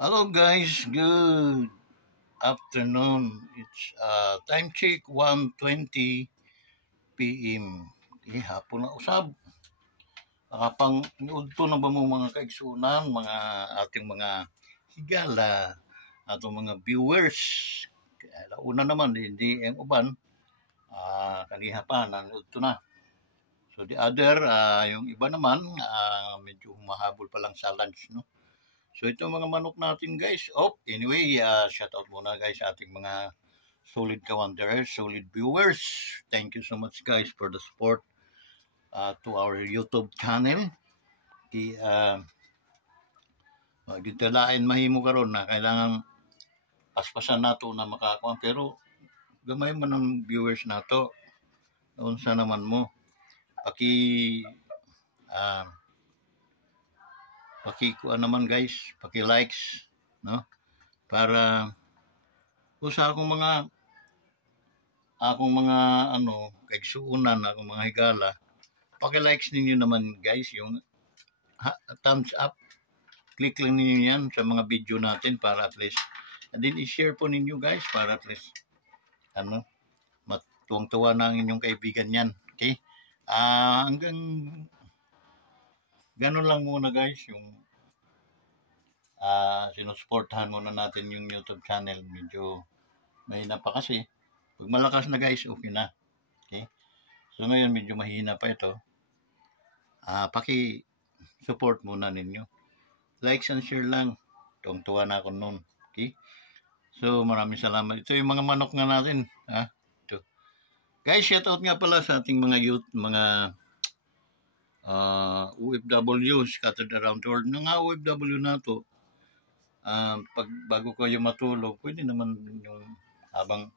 Hello guys, good afternoon. It's time check 1:20 p.m. Hapon na usab. Nakapang niudto na ba mo mga kaigsunan, mga ating mga higala, atong mga viewers. Kaya una naman, hindi ang uban, kaniha pa, naniudto na. So the other, yung iba naman, medyo mahabol pa lang sa lunch, no? So ito mga manok natin guys. Anyway, shout out muna guys sa ating mga solid kawanderers, solid viewers. Thank you so much guys for the support to our YouTube channel. Magditalain mahimo karon na kailangan paspasan nato na makakuha. Pero gamay man ang viewers nato. Unsa naman mo? Uh, Pakikuha naman guys, paki-likes, no? Para sa akong mga kaigsuunan, akong mga higala, paki-likes ninyo naman guys, yung thumbs up. Click lang ninyo yan sa mga video natin para at least, and then i-share po ninyo guys para at least, matuwang-tuwa na ang inyong kaibigan yan. Okay? Hanggang ganun lang muna guys, yung sinusuportahan muna natin yung YouTube channel. Medyo mahina pa kasi. Pag malakas na guys, okay na. Okay? So ngayon medyo mahina pa ito. Paki-support muna ninyo. Likes and share lang. Tuwang-tuwa na ako noon. Okay? So maraming salamat. Ito yung mga manok nga natin. Ito. Guys, shout out nga pala sa ating mga youth, mga OFW scattered around the world. Nga OFW na to, bago kayo matulog, pwede naman yung habang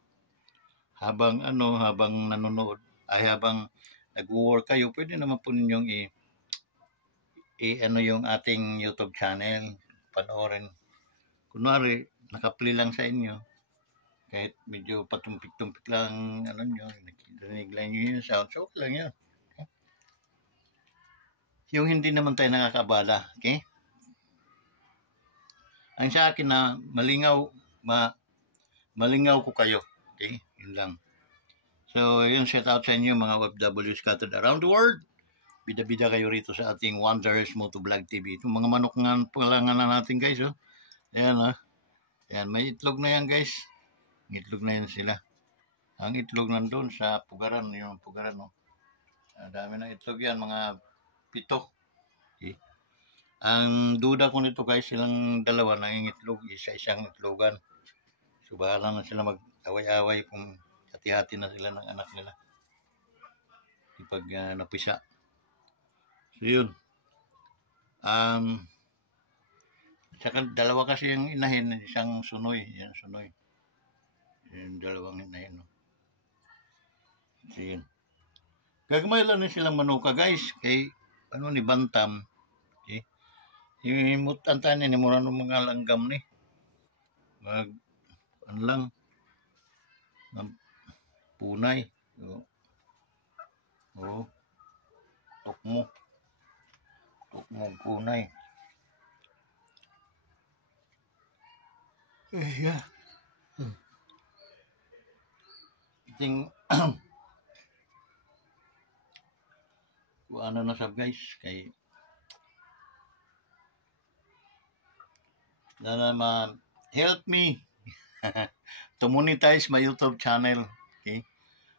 nanonood, habang nag-work kayo, pwede naman po ninyong yung ating YouTube channel, panoorin. Kunwari, naka-play lang sa inyo, kahit medyo patumpik-tumpik lang, nakikinig lang nyo yung sound, so okay lang yun. Okay? Yung hindi naman tayo nakakabala, okay? Ang sa akin na malingaw ko kayo. Okay? Yun lang. So, yun, shout out sa inyo mga OFW scattered around the world. Bida-bida kayo rito sa ating Wonders Motovlog TV. Itong mga manok nga pala nga natin guys. Oh. Ayan, Ayan, may itlog na yan guys. Itlog na yan sila. Ang itlog nandun sa pugaran. Yung pugaran, no? Dami ng itlog yan, mga 7. Okay. Ang duda ko nito guys, silang dalawa nangingitlog, isa-isang itlogan. So bahala na sila mag-away-away kung hati-hati na sila ng anak nila. Pag napisa. So yun. Saka dalawa kasi yung inahin, isang sunoy. Yan, sunoy. Yung dalawang inahin. No? So yun. Gagmay lang na silang manuka guys. Kay, ni Bantam. Okay? Yung himutan ni mura ng mga langgam ni. Punay. Tukmo punay. Yeah. Ting ano na sab guys kay na naman help me to monetize my YouTube channel. Okay?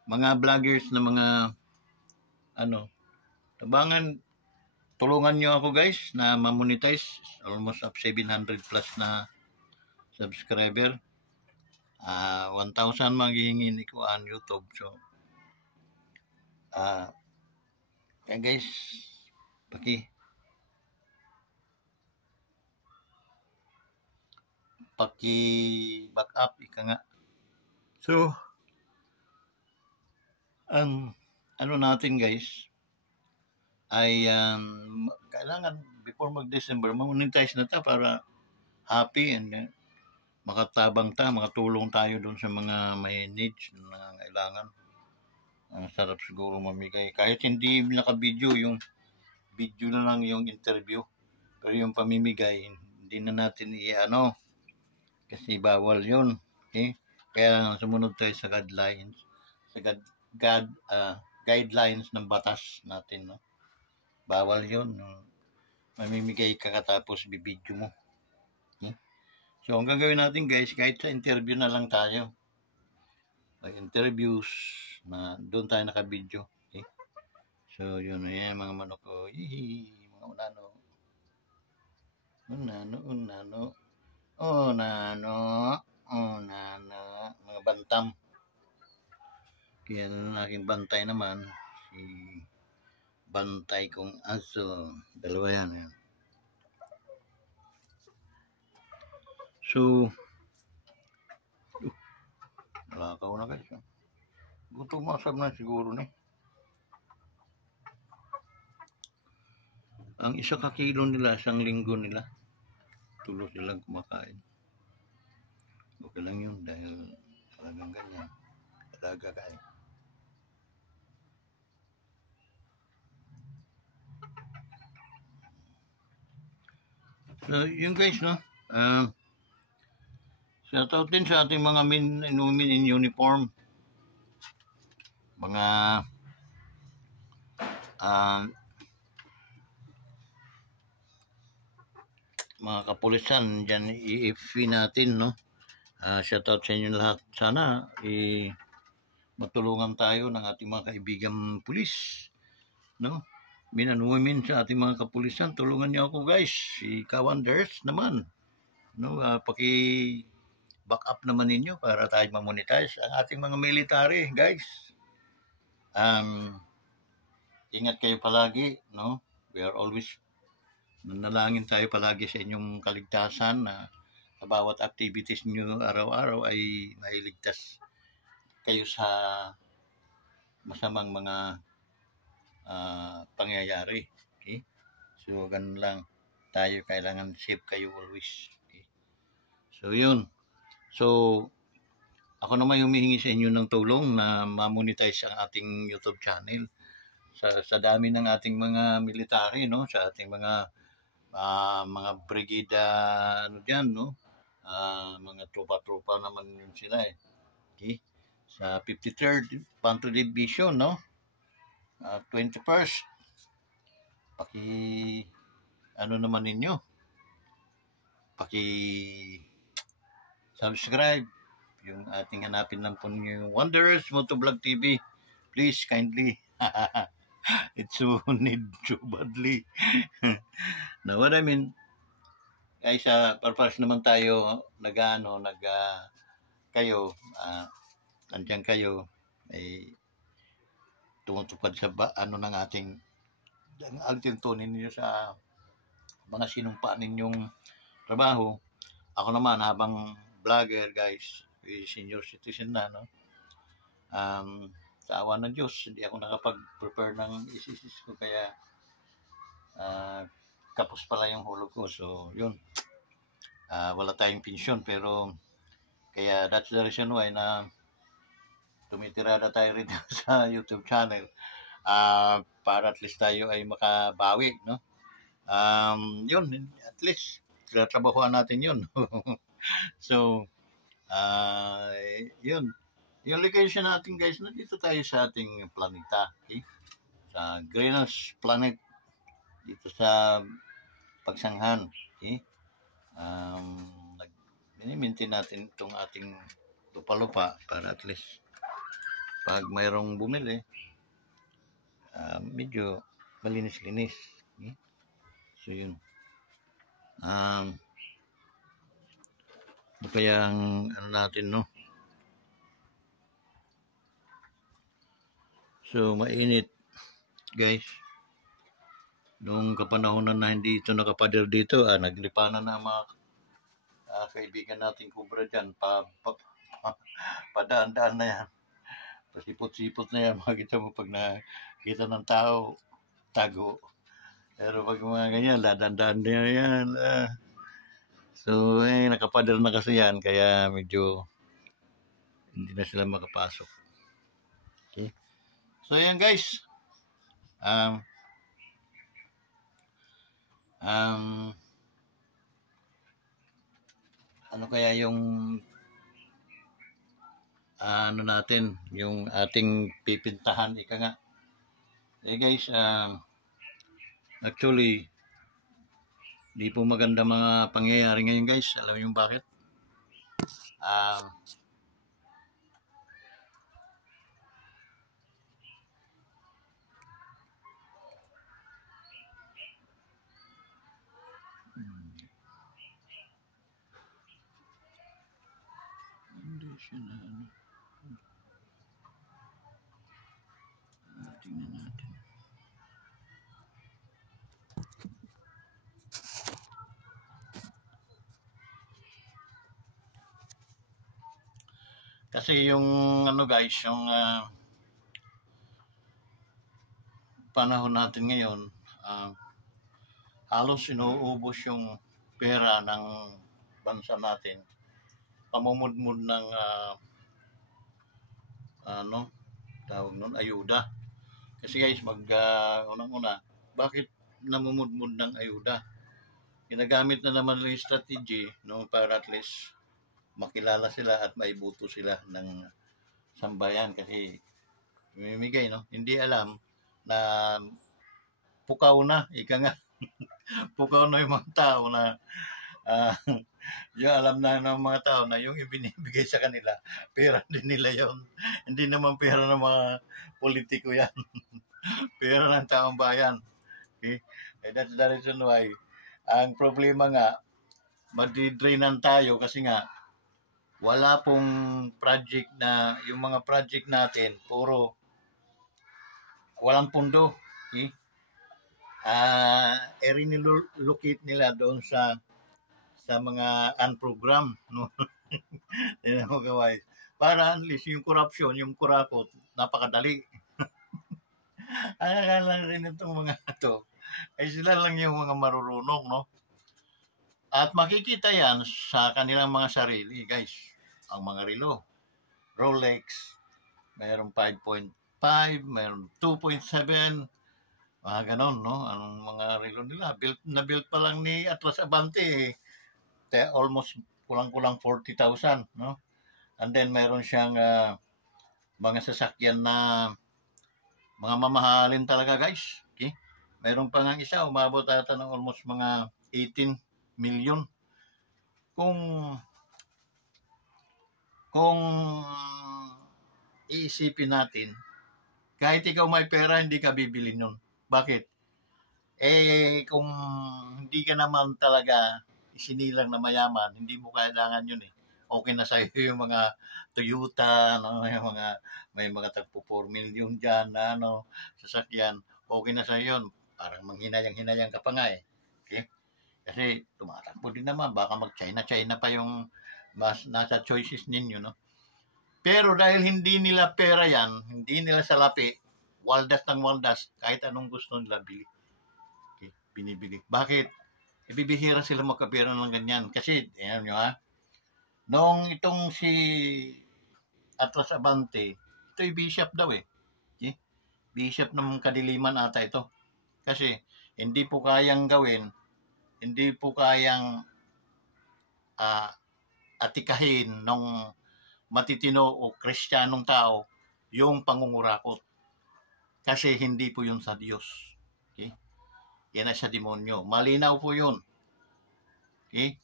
Mga vloggers na mga tabangan, tulungan nyo ako guys na ma-monetize. Almost up 700 plus na subscriber. 1,000 maghihingin ko ang YouTube. So yan guys, paki back up ika nga. So natin guys ay kailangan before mag-December ma-monetize na ta para happy and makatabang makatulong tayo doon sa mga may needs na kailangan. Ang sarap siguro mamigay kahit hindi naka-video, yung video na lang yung interview, pero yung pamimigay hindi na natin i-ano kasi bawal yun. Okay? Kaya sumunod tayo sa guidelines, sa guidelines ng batas natin. No? Bawal yun. No? Mamimigay ka katapos bibidyo mo. Okay? So, ang gagawin natin guys, kahit sa interview na lang tayo. Interviews na doon tayo nakabidyo. Okay? So, yun. Ayan, mga manok ko. Mga unano. Unano. Mga bantam. Kaya ang aking bantay naman, si bantay kong aso. Dalawa yan. Ayan. So, nakakaw na guys. Gutom masab na siguro ni. Ang isa ka kilo nila, 1 linggo nila. Tulos silang kumakain. Okay lang yun dahil talagang ganyan. Talaga kain. So, yun guys, no? Shoutout din sa ating mga men and women in uniform. Mga mga kapulisan dyan, EFP natin, no? Shoutout sa inyo lahat. Sana matulungan tayo ng ating mga kaibigan pulis, no? Men and women sa ating mga kapulisan, tulungan niyo ako guys. Si Kawanders naman, no? Paki-back up naman ninyo para tayo ma-monetize ang ating mga military, guys. Ingat kayo palagi, no? We are always nanalangin tayo palagi sa inyong kaligtasan na sa bawat activities niyo araw-araw ay mailigtas kayo sa masamang mga pangyayari. Okay? So, ganun lang. Tayo kailangan safe kayo always. Okay? So, yun. So, ako naman humihingi sa inyo ng tulong na ma-monetize ang ating YouTube channel. Sa dami ng ating mga military, no? Sa ating mga brigada, ano dyan, no? Mga tropa-tropa naman yun sila, eh. Okay? Sa 53rd Panto Division, no? 21st, ano naman ninyo, subscribe yung ating hanapin lang po ninyo Wonders Motovlog TV, please kindly. It's so need so badly. Now what I mean guys, purpose naman tayo kayo nandiyan kayo ay tumutupad sa ng ating tunin niyo sa mga sinumpaan ninyong trabaho. Ako naman habang vlogger guys, senior citizen na, no? Sa awa ng Diyos hindi ako nakapag-prepare ng isisis ko kaya kapos pala yung hulog ko. So yun, wala tayong pensyon pero kaya that's the reason why na tumitirada tayo rin sa YouTube channel para at least tayo ay makabawi, no? Yun, at least trabahuan natin yun. So yun, yung location natin guys, nandito tayo sa ating planeta, okay? Sa Greenhouse Planet, dito sa Pagsanghan, okay? Minimaintain natin itong ating lupa-lupa para at least pag mayroong bumili, medyo malinis-linis. Okay? So yun. Kaya ang ano natin, no? So mainit guys. Nung kapanahonan na hindi ito nakapader dito, naglipanan na mga kaibigan nating kubra dyan, padaan-daan na yan, pasipot-sipot na yan, makikita mo pag nakita ng tao, tago, pero pag mga ganyan, dadaan-daan na yan, so nakapader na kasi yan, kaya medyo hindi na sila makapasok. Okay, so yan guys, ano kaya yung ano natin, yung ating pipintahan, ika nga. Eh guys, actually, di po maganda mga pangyayari ngayon guys. Alam niyo bakit? Um, hindi siya na ano. Tingnan natin. Kasi yung ano guys, yung panahon natin ngayon, halos inuubos yung pera ng bansa natin. Pamumudmud ng ano, tawag nun, ayuda. Kasi guys, unang-una, bakit namumudmud ng ayuda? Ginagamit na naman yung strategy no, para at least makilala sila at maibuto sila ng sambayan kasi mimigay, no? Hindi alam na pukaw na, ika nga, pukaw na yung mga tao na yung alam na ng mga tao na yung ibinibigay sa kanila, pera din nila yon. Hindi naman pera ng mga politiko yan. Pera ng taong bayan. Okay? That's the reason why ang problema nga, madidrainan tayo kasi nga wala pong project na, yung mga project natin, puro walang pundo. Okay? I-relocate nila doon sa mga unprogram. No? Para at least yung corruption, yung kurakot, napakadali. Ang akala rin itong mga ito, ay sila lang yung mga marurunong, no? At makikita yan sa kanilang mga sarili, guys. Ang mga relo, Rolex, mayroong 5.5, mayroong 2.7, mga ganon, no? Ang mga relo nila, na-built pa lang ni Atlas Abante, almost kulang-kulang 40,000, no? And then mayroon siyang mga sasakyan na mga mamahalin talaga, guys. Okay? Mayroon pa nga isa, umabot ata ng almost mga 18 million. Kung iisipin natin, kahit ikaw may pera, hindi ka bibili nun. Bakit? Kung hindi ka naman talaga isinilang na mayaman, hindi mo kailangan yun eh. Okay na sa'yo yung mga Toyota, no? Yung mga, may mga tagpo 4 million dyan na sasakyan. Okay na sa'yo yun. Parang manghinayang-hinayang ka pa nga eh. Okay? Kasi tumatakbo din naman. Baka mag-China pa yung nasa choices ninyo. No? Pero dahil hindi nila pera yan, hindi nila salapi, waldas ng waldas, kahit anong gusto nila bili. Okay? Binibili. Bakit? Ibibihira sila magkapira ng ganyan. Kasi, ayan nyo ha, noong itong si Atlas Abante, ito'y bishop daw eh. Okay? Bishop ng kadiliman ata ito. Kasi, hindi po kayang gawin, hindi po kayang atikahin ng matitino o kristyanong tao yung pangungurakot. Kasi hindi po yun sa Diyos. Okay? Yan ay sa demonyo. Malinaw po yun. Okay?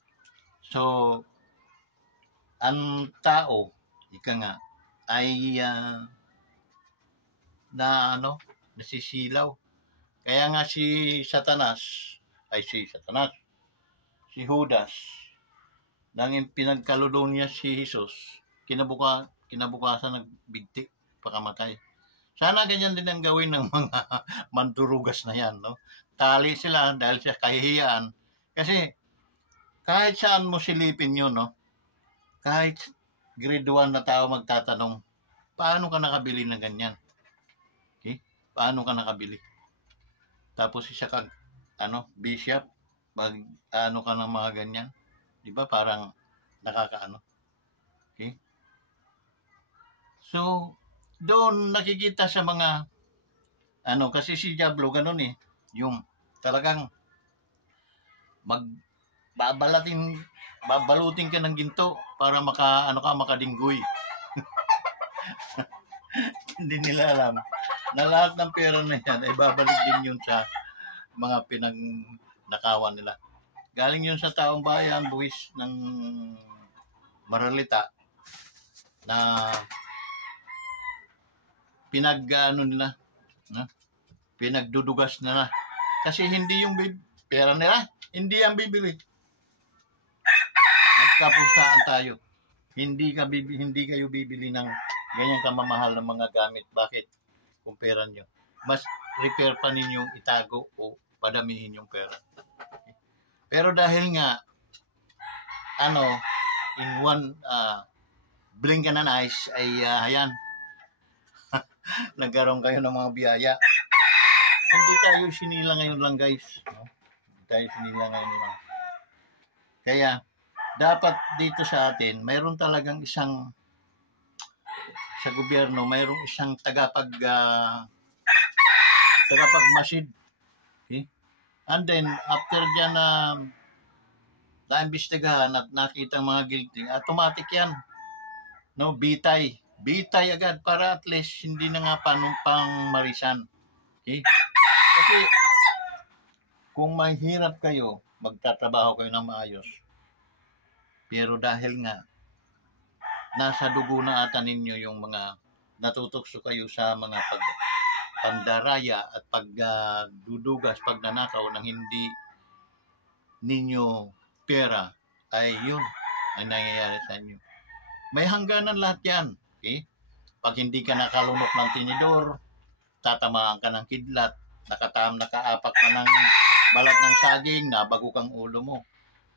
So, ang tao, ika nga, ay nasisilaw. Kaya nga si Judas, nang pinagkaludo niya si Jesus, kinabukasan nagbigti, pakamatay. Sana ganyan din ang gawin ng mga mandurugas na yan, no? Tali sila dahil sa kahihiyaan. Kasi kahit saan mo silipin yun, no? Kahit grade 1 na tao magtatanong, paano ka nakabili ng ganyan? Okay? Paano ka nakabili? Tapos isa kang, bishop, ka ng mga ganyan. Di ba? Parang nakakaano. Okay? So, doon nakikita sa mga, kasi si Diablo, ganun eh. Yung talagang magbabalatin babalutin ka ng ginto para makadinggoy. Hindi nila alam na lahat ng pera na yan ay babalik din yun sa mga pinagnakawan nila. Galing yun sa taong bayan, buwis ng Maralita na nila, no? Pinagdudugas na. Kasi hindi yung pera nila, hindi ang bibili. Nagkapustaan tayo. Hindi kayo bibili ng ganyan kamamahal ng mga gamit. Bakit? Kung pera nyo. Mas repair pa ninyong itago o padamihin yung pera. Pero dahil nga, in one blink and an eyes, ay ayan, nagkaroon kayo ng mga biyaya. Hindi tayo sinila ngayon lang, guys. No? Hindi tayo sinila ngayon lang. Kaya, dapat dito sa atin, mayroon talagang isang, sa gobyerno, mayroong isang tagapagmasid. Okay? And then, after dyan naimbestigahan at nakita mga guilty, automatic yan. No, bitay agad para at least hindi na nga pang marisan. Okay? Kasi kung mahirap kayo, magtatrabaho kayo ng maayos. Pero dahil nga nasa dugo na ata ninyo yung mga natutokso kayo sa mga pandaraya at pagdudugas, pagnanakaw ng hindi ninyo pera, ay yun ang nangyayari sa inyo. May hangganan lahat yan. Okay? Pag hindi ka nakalunok ng tinidor, tatamaan ka ng kidlat, nakaapak ka ng balat ng saging, nabago kang ulo mo.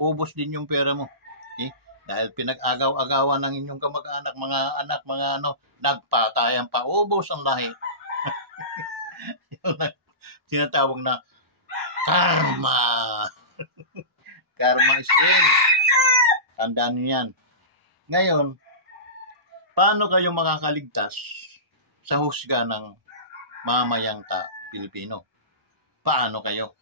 Ubos din yung pera mo. Okay? Dahil pinag-agaw-agawan ng inyong kamag-anak, mga anak, nagpatayan pa, ubos ang lahi. Tinatawag na karma. Karma is real. Tandaan niyo yan. Ngayon, paano kayo makakaligtas sa husga ng mamayang Pilipino? Paano kayo?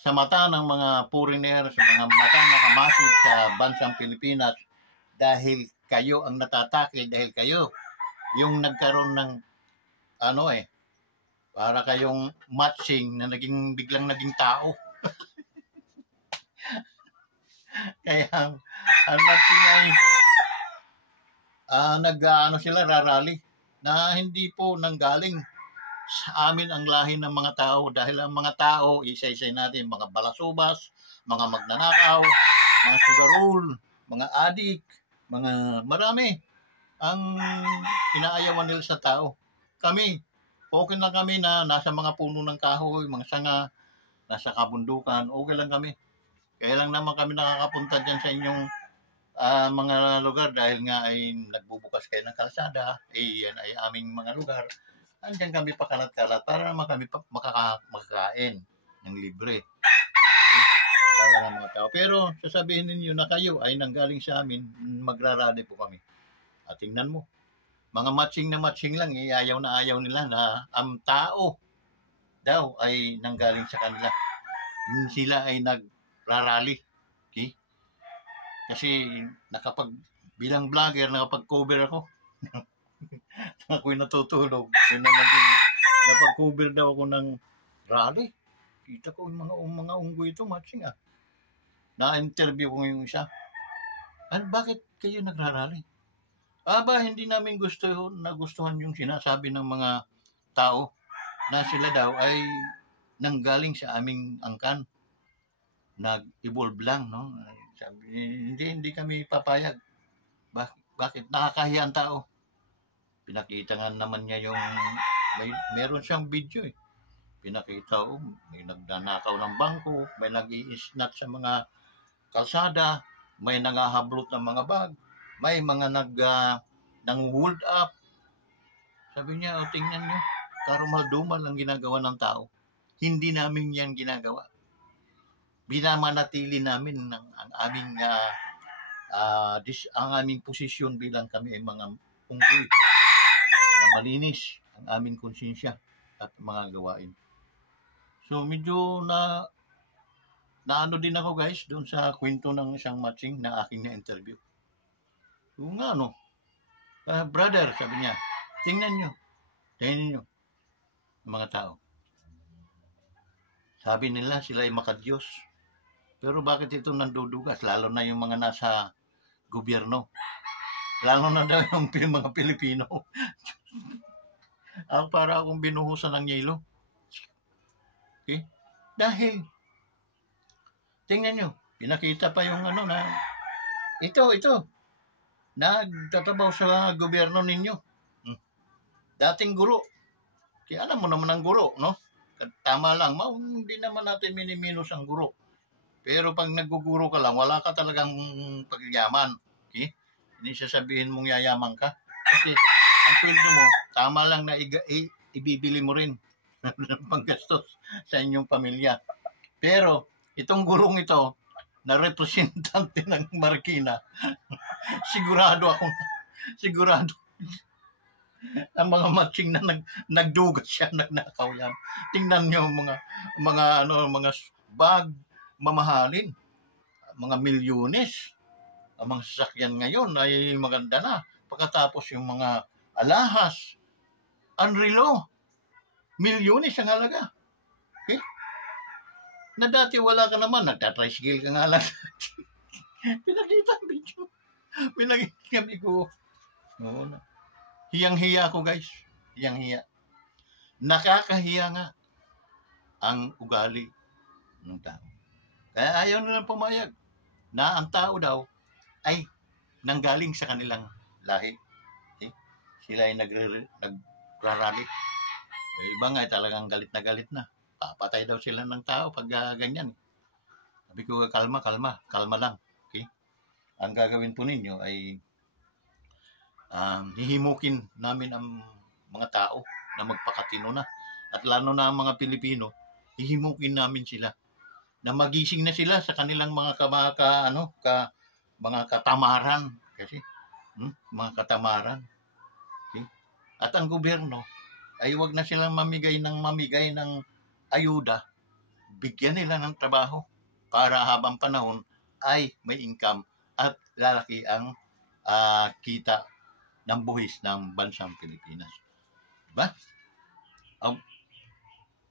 Sa mata ng mga foreigner, sa mga mata ng nakamasid sa bansang Pilipinas, dahil kayo ang natatake, dahil kayo yung nagkaroon ng para kayong matching na biglang naging tao. Kaya ang matching ay sila rarally na hindi po nanggaling sa amin ang lahi ng mga tao, dahil ang mga tao, isa-isay natin, mga balasubas, mga magnanakaw, mga sugarol, mga adik, mga marami ang inaayawan nila sa tao. Kami, okay lang kami na nasa mga puno ng kahoy, mga sanga, nasa kabundukan, okay lang kami. Kaya lang naman kami nakakapunta dyan sa inyong mga lugar dahil nga ay nagbubukas kayo ng kalsada, yan ay aming mga lugar. Andiyan kami pakalat-kalat para naman kami makakain ng libre. Okay? Para ng mga tao. Pero sasabihin ninyo na kayo ay nanggaling sa amin, magrarally po kami. At tingnan mo, mga matching lang, ayaw nila na ang tao daw ay nanggaling sa kanila. Sila ay nagrarally. Okay? Kasi bilang vlogger, nakapag-cover ako. Ako'y natutulog. Napag-cover daw ako ng rally. Kita ko yung mga unggoy ito, matching Na-interview ko yung isa. Bakit kayo nagrarally? Hindi namin nagustuhan yung sinasabi ng mga tao na sila daw ay nanggaling sa aming angkan. Nag-evolve lang, no? Sabi, hindi kami papayag. Bakit? Nakakahiya ang tao. Pinakita nga naman niya meron siyang video eh. Pinakita may nagnanakaw ng bangko, may nag-i-snatch sa mga kalsada, may nangahablot ng mga bag, may mga nang-hold up. Sabi niya, tingnan niyo, karumal-dumal ang ginagawa ng tao. Hindi namin yan ginagawa. Binamanatili namin ang aming posisyon bilang kami ay mga unggoy na malinis ang aming konsensya at mga gawain. So medyo naano din ako guys doon sa kwento ng isang matching na aking na-interview. Oo nga no, brother, sabi niya, tingnan nyo, yung mga tao. Sabi nila sila ay makadiyos. Pero bakit ito nandudugas? Lalo na yung mga nasa gobyerno. Lalo na daw yung mga Pilipino. Para akong binuhusan ng yelo. Okay? Dahil, tingnan nyo, pinakita pa yung ano na, ito, nagtatrabaho sa gobyerno ninyo. Dating guro. Kaya alam mo naman ang guro, no? Tama lang, hindi naman natin miniminus ang guro. Pero pag nagguguro ka lang, wala ka talagang pagyaman. Okay? Hindi sasabihin mong yayaman ka. Kasi ang sweldo mo, tama lang na ibibili mo rin ng panggastos sa inyong pamilya. Pero itong gurong ito, na representante ng Marikina, sigurado ang mga matching na nagdugas siya, nagnakaw yan. Tingnan nyo mga bag, mamahalin, mga milyones. Ang mga sasakyan ngayon ay maganda na. Pagkatapos yung mga alahas, unrelo, milyones ang halaga. Okay? Na dati wala ka naman, nagtatricycle ka nga lang. Pinakita ang video. Pinakita ko. Oo na. Hiyang-hiya ako guys. Hiyang-hiya. Nakakahiya nga ang ugali ng tao. Kaya ayaw nilang pumayag na ang tao daw ay nanggaling sa kanilang lahi. Okay? Sila ay nagrarally. Iba nga ay talagang galit na. Papatay daw sila ng tao pag ganyan. Sabi ko, kalma lang. Okay? Ang gagawin po ninyo ay hihimukin namin ang mga tao na magpakatino na. At lalo na ang mga Pilipino, hihimukin namin sila na magising na sila sa kanilang mga mga katamaran. Kasi, mga katamaran. Okay? At ang gobyerno ay wag na silang mamigay ng ayuda. Bigyan nila ng trabaho para habang panahon ay may income at lalaki ang kita ng buhis ng bansang Pilipinas. Diba?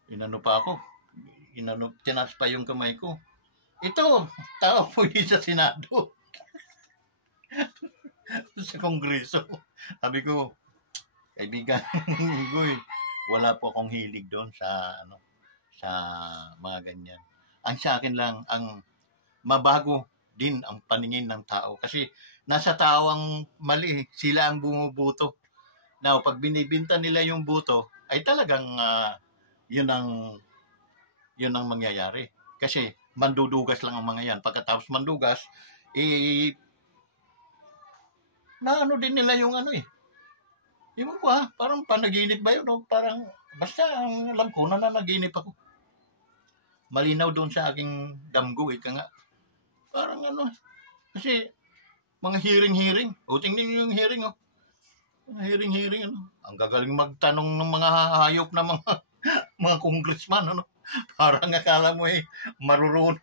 Inano pa ako. Tinas pa yung kamay ko. Ito, tao po yun sa Senado. Sa Kongreso. Sabi ko, kaibigan, wala po akong hilig doon sa mga ganyan. Ang sa akin lang, ang mabago din ang paningin ng tao. Kasi nasa tao ang mali, sila ang bumubuto. Now, pag binibinta nila yung buto, ay talagang yun ang mangyayari. Kasi mandudugas lang ang mga yan. Pagkatapos mandugas, naano din nila yung Iwan ko parang panaginip ba yun? No? Parang, basta ang alam ko, nananaginip ako. Malinaw doon sa aking damgo, ika nga. Parang kasi mga hearing. Tingnan niyo yung hearing, Hearing, Ang gagaling magtanong ng mga hayop na mga congressman, Parang akala mo marurunong.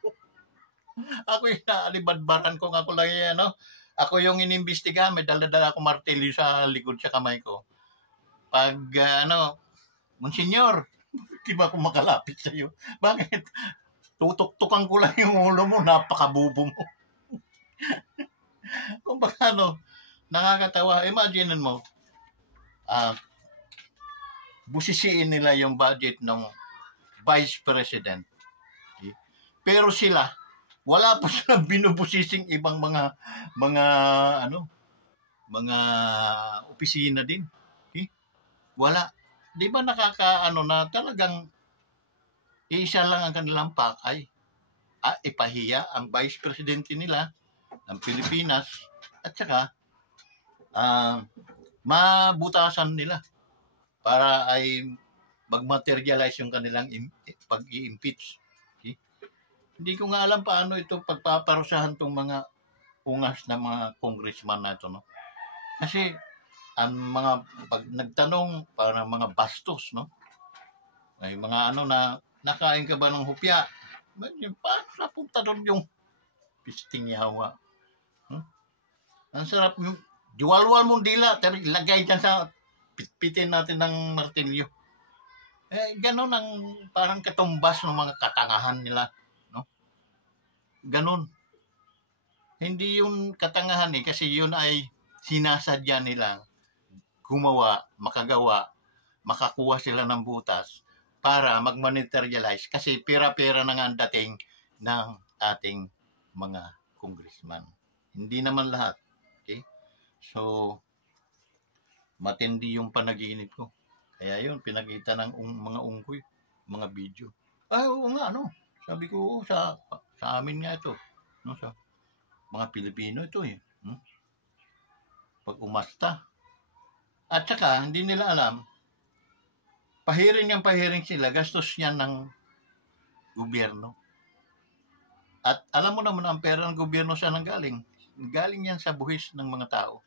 Ako yung naalibadbaran ko, ako lang ako yung inimbestiga, may dala-dala ako martilyo sa likod sa kamay ko. Pag, Monsignor, di ba ako makalapit sa iyo? Bakit? Tutok-tukan ko lang yung ulo mo, napakabubo mo. Kung baka nakakatawa. Imagine mo, busisiin nila yung budget ng Vice President. Okay? Pero sila, wala pa silang binubusising ibang mga opisina din. Okay? Wala. Di ba na talagang isa lang ang kanilang pakay. Ipahiya ang Vice President nila ng Pilipinas at saka mabutasan nila para ay mag-materialize yung kanilang pag-i-impeach. Okay? Hindi ko nga alam paano ito pagpaparusahan tong mga ungas na mga congressman na ito, Kasi ang mga pag nagtanong para mga bastos, Ay mga na nakain ka ba ng hupya? Paano napunta doon yung pisting yawa? Ang sarap yung diwalwal mong dila, pero ilagay dyan sa pitpitin natin ng martilyo. Ganon ang parang katumbas ng mga katangahan nila. No? Ganon. Hindi yun katangahan kasi yun ay sinasadya nila gumawa, makagawa, makakuha sila ng butas para mag-materialize kasi pera-pera na nga ang dating ng ating mga congressman. Hindi naman lahat. Okay? So, matindi yung panaginip ko. Kaya yun, pinakita ng mga unggoy, mga video. Oo nga, no? Sabi ko, sa amin nga ito. No, sa mga Pilipino ito eh. Pag umasta. At saka, hindi nila alam, pahiring sila, gastos yan ng gobyerno. At alam mo naman, ang pera ng gobyerno saan galing? Galing yan sa buhis ng mga tao.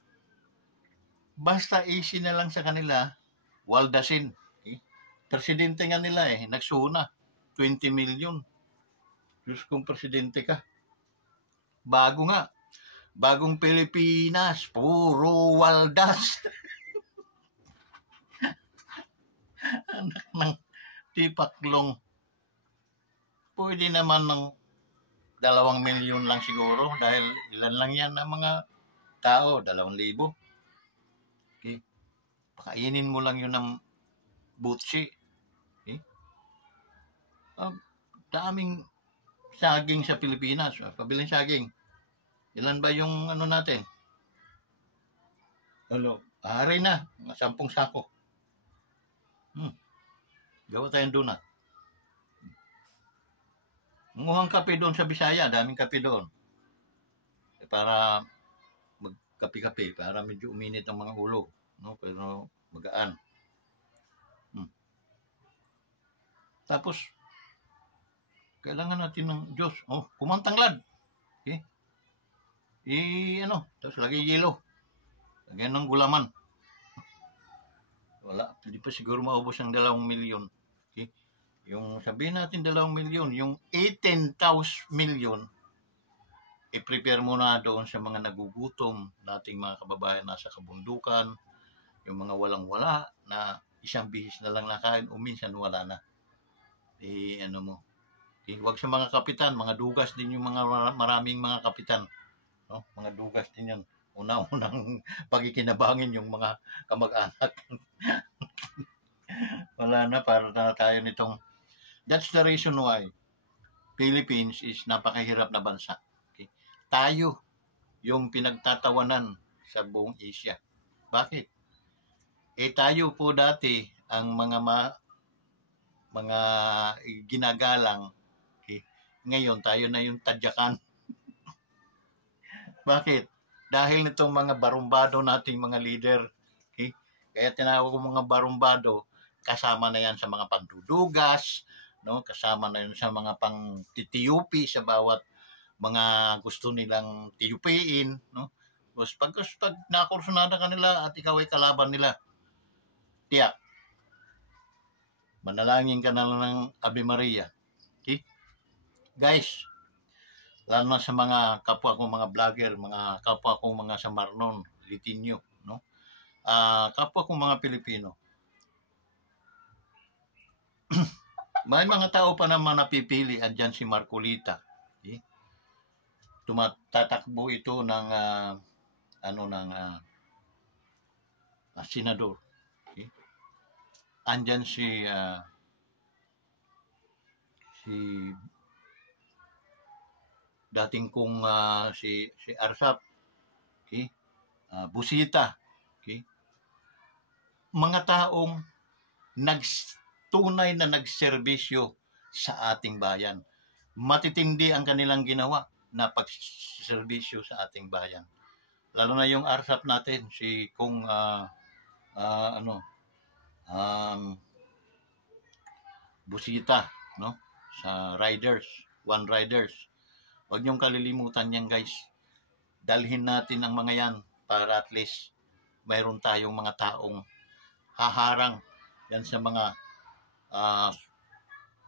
Basta easy na lang sa kanila, waldasin. Okay? Presidente nga nila nagsuna, 20 million. Diyos kong presidente ka. Bagong Pilipinas, puro waldas. Anak ng tipaklong. Pwede naman ng 2 milyon lang siguro dahil ilan lang yan ang mga tao, 2,000. Okay? Pakainin mo lang yun ng butsi. Okay? Daming saging sa Pilipinas. Pabiling saging. Ilan ba yung natin? Hari na. 10 sako. Gawa tayong donut. Munguhang kape doon sa Bisaya. Daming kape doon. Para magkape-kape. Para medyo uminit ang mga ulo. No? Pero magaan. Tapos, kailangan natin ng Diyos. Kumantanglad. Okay? Tapos lagay yelo. Lagyan ng gulaman. Wala, hindi pa siguro maubos ang 2 milyon. Okay? Yung sabihin natin 2 milyon, yung 18 million, i-prepare muna doon sa mga nagugutom, nating mga kababayan nasa kabundukan, yung mga walang-wala na isang bihis na lang nakain o minsan wala na. Huwag sa mga kapitan, mga dugas din yung mga maraming mga kapitan. No? Mga dugas din yan. Una-unang pagkikinabangin yung mga kamag-anak. Wala na, para na tayo nitong. That's the reason why Philippines is napakahirap na bansa. Okay? Tayo yung pinagtatawanan sa buong Asia. Bakit? Tayo po dati ang mga ginagalang. Okay? Ngayon, tayo na yung tadyakan. Bakit? Dahil nitong mga barumbado nating mga leader. Okay? Kaya tinawag ko mga barumbado, kasama na yan sa mga pandudugas, no? Kasama na yan sa mga pang-titiyupi sa bawat mga gusto nilang tiyupiin. No? Pag nakursunada ka nila at ikaw ay kalaban nila, tiyak, manalangin ka na lang ng Ave Maria. Okay? Guys, lalo na sa mga kapwa kong mga vlogger, mga kapwa kong mga Samarnon, Litinyo, no? Kapwa kong mga Pilipino. May mga tao pa naman napipili, andyan si Marcolita. Okay? Tatakbo ito ng senador. Okay? Andyan si dating kong si Arsap, okay? Busita, okay? Mga taong tunay na nagserbisyo sa ating bayan. Matitindi ang kanilang ginawa na pagserbisyo sa ating bayan. Lalo na yung Arsap natin, si Kung Busita, no? Sa One Riders. Huwag niyong kalilimutan yan, guys. Dalhin natin ang mga yan para at least mayroon tayong mga taong haharang yan sa mga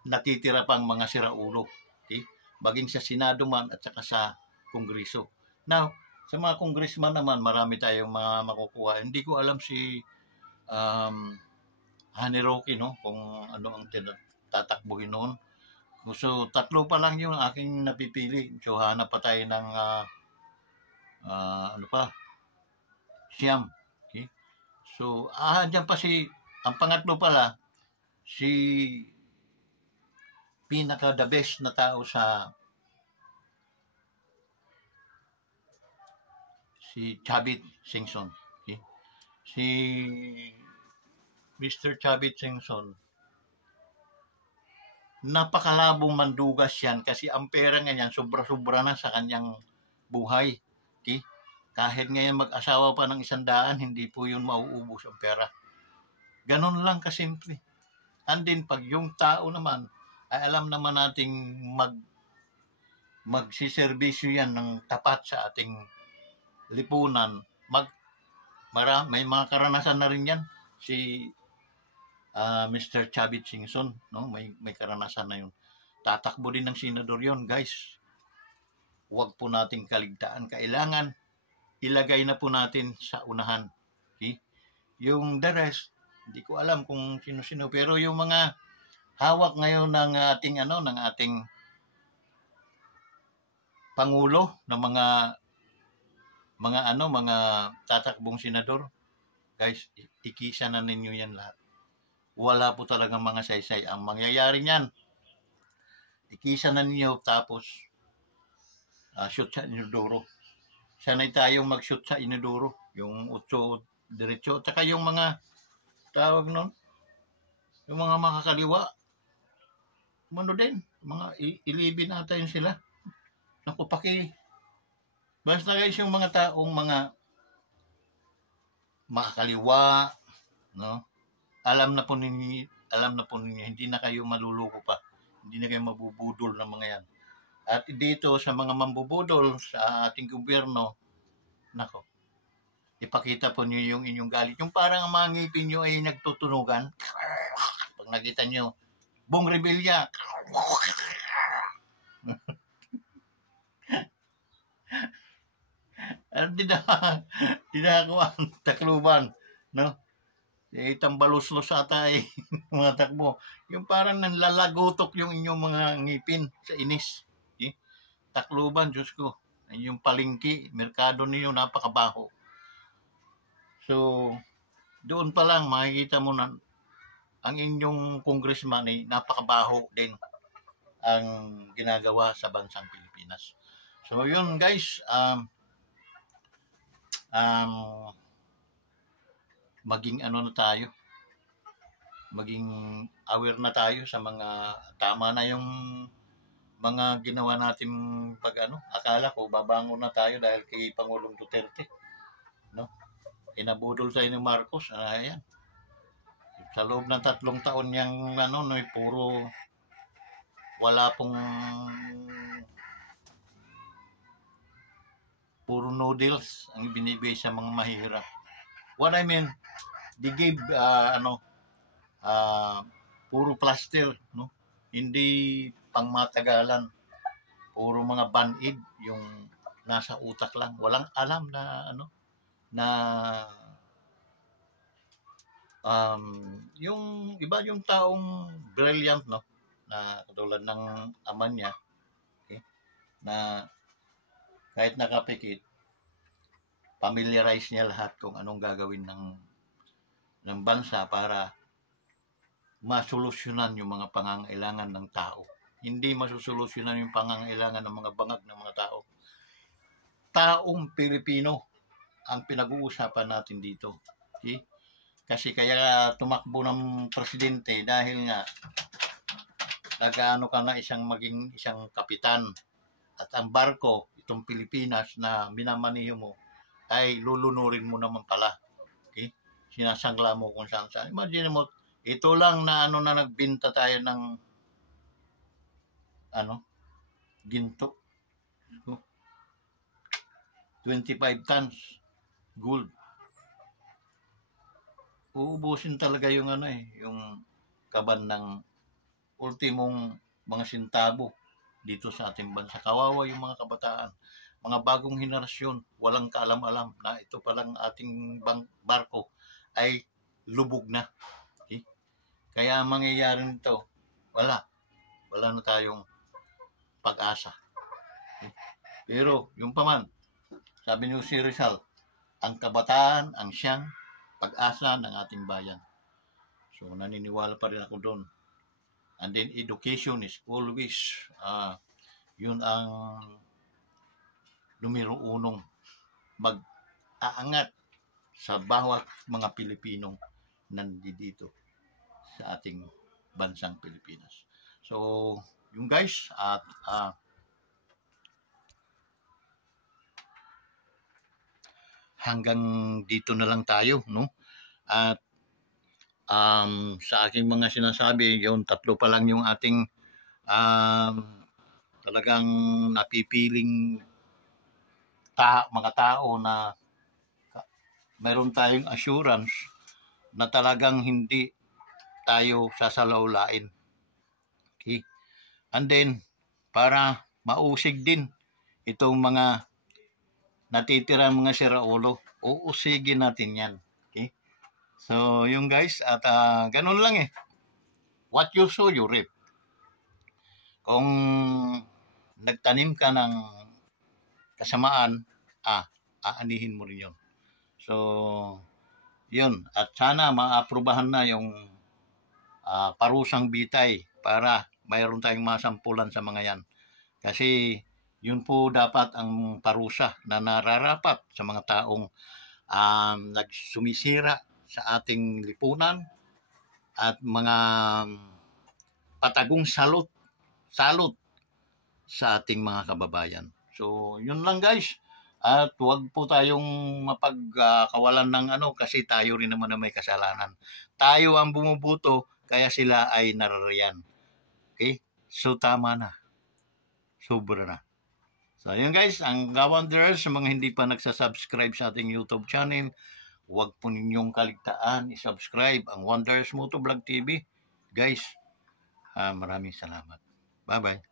natitira pang mga siraulo. Okay? maging sa Senado man at saka sa Kongreso. Now, sa mga congressman naman, marami tayong mga makukuha. Hindi ko alam si Honey Rocky, no? Kung ano ang tatakbuhin noon. So, tatlo pa lang yung aking napipili. So, hanap pa tayo ng ano pa? Siyam. Okay? So, dyan pa ang pangatlo pala, si pinaka the best na tao si Chavit Singson. Okay? Si Mr. Chavit Singson, napakalabong mandugas yan kasi ang pera nga yan sobra-sobra na sa kanyang buhay. Okay? Kahit ngayon mag-asawa pa ng 100, hindi po yun mauubos ang pera. Ganon lang kasimple. And then pag yung tao naman ay alam naman nating magsiservisyo yan ng tapat sa ating lipunan, may mga karanasan na rin yan si Mr. Chavit Singson, no? May karanasan na yun. Tatakbo din ng senador yun, guys. Huwag po nating kaligtaan. Kailangan ilagay na po natin sa unahan. Okay? Yung the rest, hindi ko alam kung sino-sino, pero yung mga hawak ngayon ng ating pangulo ng mga tatakbong senador, guys, ikisa na ninyo yan lahat. Wala po talagang mga saysay. Ang mangyayari niyan, ikisa na ninyo tapos shoot sa inodoro. Sanay tayong mag-shoot sa inodoro. Yung 8 diretso. At saka yung mga tawag nun, yung mga makakaliwa, ano din, mga 11 ata yun sila. Naku, basta guys, yung mga taong mga makakaliwa, no? Alam na po ninyo, hindi na kayo maluluko pa. Hindi na kayo mabubudol ng mga yan. At dito sa mga mambubudol sa ating gobyerno, nako, ipakita po niyo yung inyong galit. Yung parang ang mga ngipin nyo ay nagtutunugan. Pag nakita nyo, Bong Revilla. Dinakuha ang Tacloban, no? Tambaluslos ata mga takbo. Yung parang nanlalagotok yung inyong mga ngipin sa inis. Okay? Tacloban, Diyos ko. Yung palengke, merkado niyo napakabaho. So, doon pa lang makikita mo na ang inyong congressman ay napakabaho din ang ginagawa sa bansang Pilipinas. So, yun guys, maging maging aware na tayo sa mga tama na yung mga ginawa natin akala ko babangon na tayo dahil kay Pangulong Duterte, no? Inabudol tayo ni Marcos, ayan. Sa loob ng 3 taon niyang puro noodles ang binibigay sa mga mahihirap. What I mean, they gave puro plaster, no? Hindi pangmatagalan. Puro mga band-aid yung nasa utak lang. Walang alam yung iba yung taong brilliant, no? Na katulad ng ama niya, okay? Na kahit nakapikit, familiarize niya lahat kung anong gagawin ng bansa para masolusyonan yung mga pangangailangan ng tao. Hindi masusolusyonan yung pangangailangan ng mga bangag ng mga tao. Taong Pilipino ang pinag-uusapan natin dito. Okay? Kasi kaya tumakbo ng presidente dahil nga nag-aano ka na maging isang kapitan at ang barko, itong Pilipinas na minamaniho mo, ay lulunurin mo naman pala. Okay? Sinasangla mo kung saan. Imagine mo, ito lang na na nagbinta tayo ng ginto. 25 tons gold. Uubusin talaga yung yung kaban ng ultimong mga sintabo dito sa ating bansa. Kawawa yung mga kabataan, mga bagong henerasyon, walang kaalam-alam na ito palang ating barko ay lubog na. Okay? Kaya ang mangyayari nito, wala na tayong pag-asa. Okay? Pero yung paman, sabi niyo si Rizal, ang kabataan ang siyang pag-asa ng ating bayan. So naniniwala pa rin ako doon. And then education is always yun ang numero unong mag-aangat sa bawat mga Pilipinong nandito sa ating bansang Pilipinas. So, yung guys, at hanggang dito na lang tayo, no? At sa aking mga sinasabi, yung tatlo pa lang yung ating talagang napipiling mga tao na meron tayong assurance na talagang hindi tayo sasalawlain. Okay? And then, para mausig din itong mga natitirang mga siraulo, uusigin natin yan. Okay? So, yung guys, at ganun lang eh. What you sow, you reap. Kung nagtanim ka ng kasamaan, aanihin mo rin yun. So, yun. At sana maaprubahan na yung parusang bitay para mayroon tayong masampulan sa mga yan. Kasi yun po dapat ang parusa na nararapat sa mga taong nagsumisira sa ating lipunan at mga patagong salot sa ating mga kababayan. So, yun lang guys. At huwag po tayong mapagkawalan ng kasi tayo rin naman na may kasalanan. Tayo ang bumubuto, kaya sila ay narariyan. Okay? So, tama na. Sobra na. So, yun guys, ang Wanderers, sa mga hindi pa nagsasubscribe sa ating YouTube channel, huwag po ninyong kaligtaan i-subscribe ang Wanderers Motovlog TV. Guys, maraming salamat. Bye-bye.